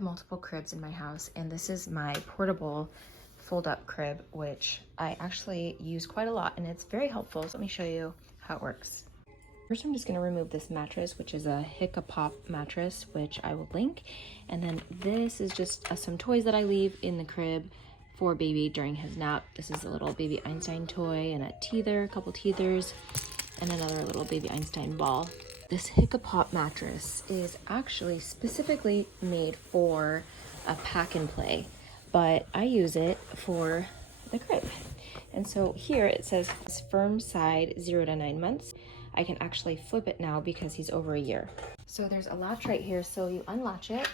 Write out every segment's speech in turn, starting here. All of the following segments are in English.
have multiple cribs in my house, and this is my portable fold-up crib, which I actually use quite a lot, and it's very helpful. So let me show you how it works. First, I'm just going to remove this mattress, which is a Hiccapop mattress, which I will link. And then this is just some toys that I leave in the crib for baby during his nap. This is a little baby Einstein toy and a teether, a couple teethers, and another little baby Einstein ball. This Hiccapop mattress is actually specifically made for a pack and play, but I use it for the crib. And so here it says firm side 0 to 9 months. I can actually flip it now because he's over a year. So there's a latch right here, so you unlatch it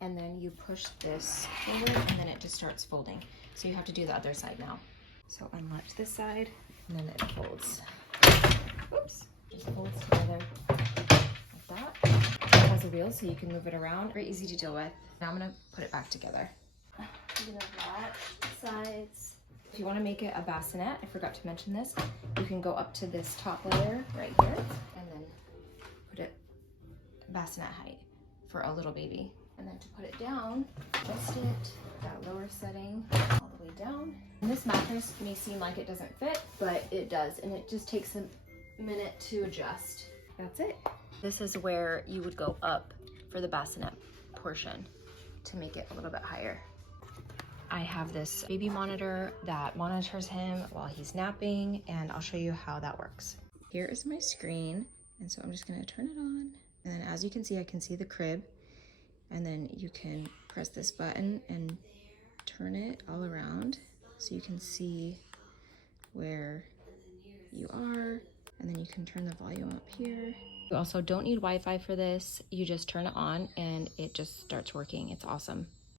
and then you push this forward and then it just starts folding. So you have to do the other side now. So unlatch this side and then it folds. Whoops, just folds together like that. It has a wheel so you can move it around. Very easy to deal with. Now I'm gonna put it back together. I'm gonna latch the sides. If you want to make it a bassinet, I forgot to mention this, you can go up to this top layer right here and then put it bassinet height for a little baby. And then to put it down, adjust it, that lower setting all the way down. And this mattress may seem like it doesn't fit, but it does, and it just takes a minute to adjust. That's it. This is where you would go up for the bassinet portion to make it a little bit higher. I have this baby monitor that monitors him while he's napping, and I'll show you how that works. Here is my screen, and so I'm just gonna turn it on. And then as you can see, I can see the crib, and then you can press this button and turn it all around so you can see where you are, and then you can turn the volume up here. You also don't need Wi-Fi for this. You just turn it on and it just starts working. It's awesome.